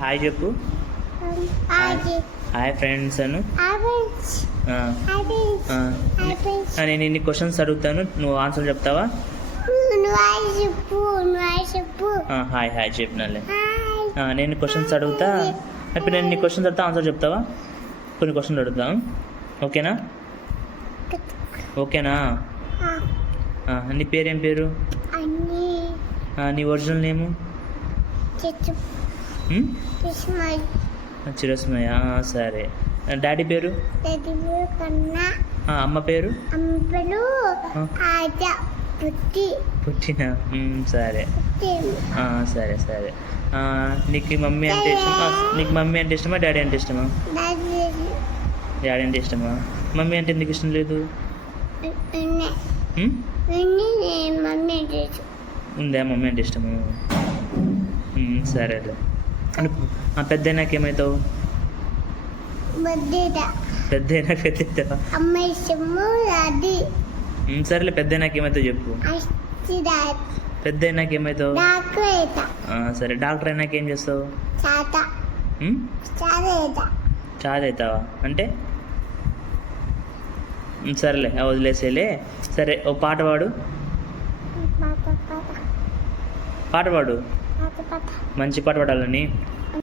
Hi చెప్పు. Hi friends అను. నేను ఇన్ని క్వశ్చన్స్ అడుగుతాను, నువ్వు ఆన్సర్ చెప్తావా? హాయ్ హాయ్ చెప్పినాలే. నేను క్వశ్చన్స్ అడుగుతా, ఇప్పుడు నేను నీ క్వశ్చన్స్ అడుగుతా, ఆన్సర్ చెప్తావా? కొన్ని క్వశ్చన్స్ అడుగుతాం, ఓకేనా? ఓకేనా? నీ పేరేం పేరు? నీ ఒరిజినల్ నేము? చిరస్మయ. సరే. డాడీ పేరు? అమ్మ పేరు? పుట్టినా. సరే సరే సరే. నీకు మమ్మీ అంటే ఇష్టమా? నీకు మమ్మీ అంటే ఇష్టమా, డాడీ అంటే ఇష్టమా? డాడీ అంటే ఇష్టమా. మమ్మీ అంటే ఎందుకు ఇష్టం లేదు? ఉందా మమ్మీ అంటే ఇష్టము? సరేలే. పెద్ద అయినాక ఏమవుతావు? పెద్ద అయినాక సరేలే, పెద్ద అయినాక ఏమవుతావు చెప్పు. పెద్ద అయినాక ఏమవుతావు? సరే, డాక్టర్ అయినాక ఏం చేస్తావు? చాలు అవుతావా అంటే? సరేలే, వదిలేసేలే. సరే, ఓ పాట పాడు. పాట పాడు, మంచి పాట పాడాలని.